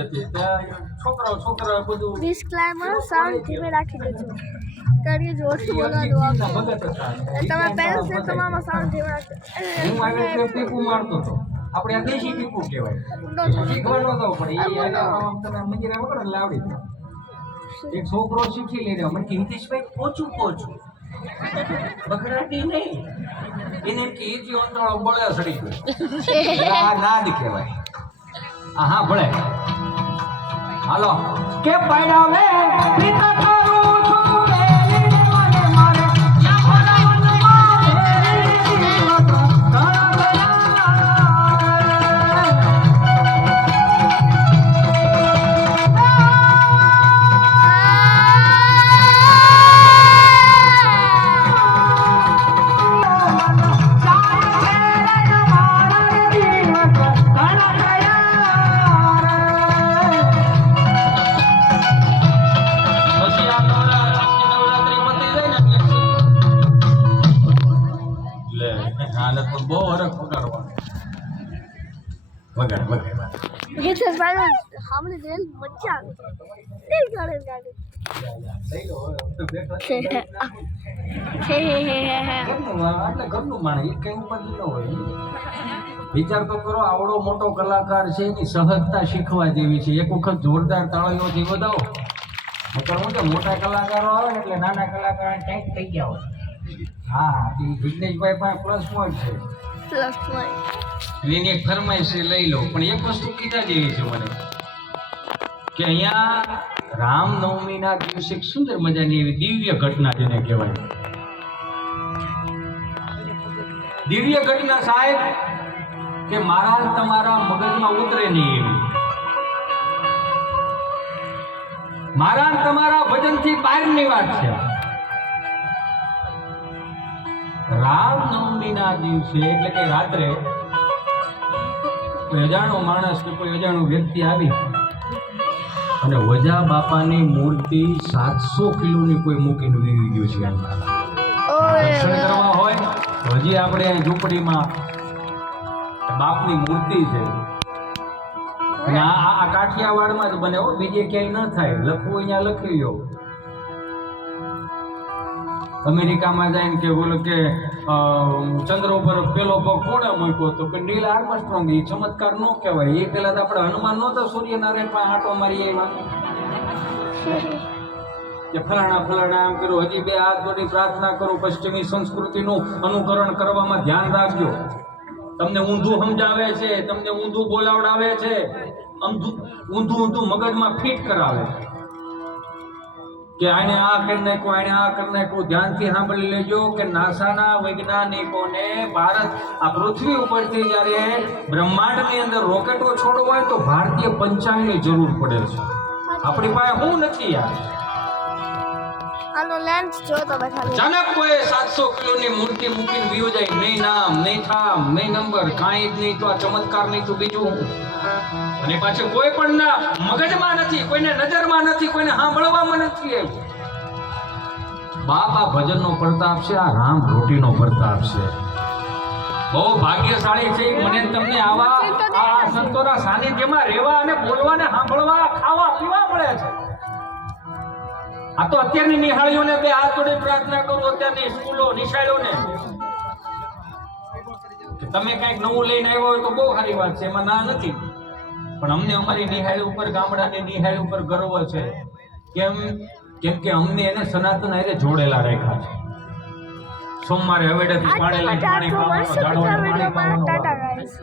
હતી ત્યાં છોકરાઓ બધું ડિસ્ક્લેમર સાઉન્ડ ધીમે રાખી દેજો કરી જોરથી બોલવાનું ભગત હતા તમે પેરેન્ટ્સ ને તમારો સાઉન્ડ ધીમે રાખજો હું આવ્યો એટલે ટીપુ મારતો હતો આપણે આ દેશી ટીપુ કહેવાય શીખવા ન દો પણ એ તમે મંદિરે વગર એટલે આવડી જાય એક છોકરો શીખી લઈ મને કે હિતેશભાઈ પોચું બગડાટી નહીં એને એમ કે એથી અંતરાળો બળે સડી ગયો આ નાદ કહેવાય હા ભળે હાલો કે પાડ્યા મે પિતા કરું છું બેલીને મને મારે બહુ હરખ વગાડવાનું ये तो सारा हमने दिल मजा दिल करे गाड़ी ઘરનું માણે એ કઈ ઉપર ન હોય વિચાર તો કરો આવડો મોટો કલાકાર છે એની સહજતા શીખવા જેવી છે એક વખત જોરદાર તાળીઓથી વધાવો નકર હું કે મોટા કલાકારો આવે ને એટલે નાના કલાકાર ટાઈટ થઈ ગયા હોય હા વિઘ્નેશભાઈ પાસે પ્લસ પોઈન્ટ છે એની એક ફરમાઈશ લઈ લો પણ એક વસ્તુ કીધા જેવી છે મને કે અહીંયા રામનવમીના દિવસે એક સુંદર મજાની એવી દિવ્ય ઘટના જેને કહેવાય દિવ્ય ઘટના સાહેબ કે મારા તમારા મગજમાં ઉતરે નહીં એવી મારા તમારા ભજનથી બહારની વાત છે રામનવમીના દિવસે એટલે કે રાત્રે કોઈ અજાણો માણસ કે કોઈ અજાણો વ્યક્તિ આવી અને વજા બાપાની મૂર્તિ 700 કિલોની કોઈ મૂકીને વીવી ગયું છે દર્શન કરવા હોય તો હજી આપણે ઝૂંપડીમાં બાપની મૂર્તિ છે અને આ કાઠિયાવાડમાં જ બને હો બીજે ક્યાંય ન થાય લખવું અહીંયા લખી લો અમેરિકામાં જઈને કે બોલો કે ચંદ્ર ઉપર પેલો પગ કોણે મૂક્યો તો કે નીલ આર્મસ્ટ્રોંગ એ ચમત્કાર ન કહેવાય એ પેલા તો આપણે હનુમાન નહોતા સૂર્યનારાયણ પાસે આંટો મારી આવ્યા કે ફલાણા આમ કર્યું હજી 2 હાથ જોડી પ્રાર્થના કરું પશ્ચિમી સંસ્કૃતિનું અનુકરણ કરવામાં ધ્યાન રાખજો તમને ઊંધું સમજાવે છે તમને ઊંધું બોલાવડાવે છે ઊંધું મગજમાં ફિટ કરાવે છે કે આને આ કરી નાખ્યું આને આ કરી નાખ્યું ધ્યાનથી સાંભળી લેજો કે નાસાના વૈજ્ઞાનિકોને ભારત આ પૃથ્વી ઉપરથી જ્યારે બ્રહ્માંડની અંદર રોકેટો છોડવો હોય તો ભારતીય પંચાંગની જરૂર પડે છે આપણી પાસે શું નથી યાર આનો લેન્સ જો તો બતાવી ચાણક્યએ 700 કિલોની મૂર્તિ મૂકીને વિયો જાય નહીં નામ નહીં થામ નહીં નંબર કાંઈ જ નહીં તો આ ચમત્કાર નહીં તો બીજું અને પાછું કોઈ પણ ના મગજમાં નથી કોઈને નજરમાં નથી કોઈને સાંભળવામાં નથી બાપા ભજનનો પ્રતાપ છે આ રામ રોટીનો પ્રતાપ છે બહુ ભાગ્યશાળી છે મને તમને આવા આ સંતોના સાનિધ્યમાં રહેવા અને બોલવા ને સાંભળવા ખાવા પીવા મળે છે આ તો અત્યારની નિહાળીઓને 2 હાથ જોડી પ્રાર્થના કરું અત્યારની સ્કૂલો નિશાળોને તમે કંઈક નવું લઈને આવ્યો હોય તો બહુ સારી વાત છે એમાં ના નથી પણ અમને અમારી નિહાળી ઉપર ગામડાની નિહાળી ઉપર ગર્વ છે કેમ કે અમને એને સનાતન હારે જોડેલા રાખ્યા છે સોમવારે હવેડેથી પાણી લઈને પાણી પાવાનું ઝાડોને પાણી પાવાનું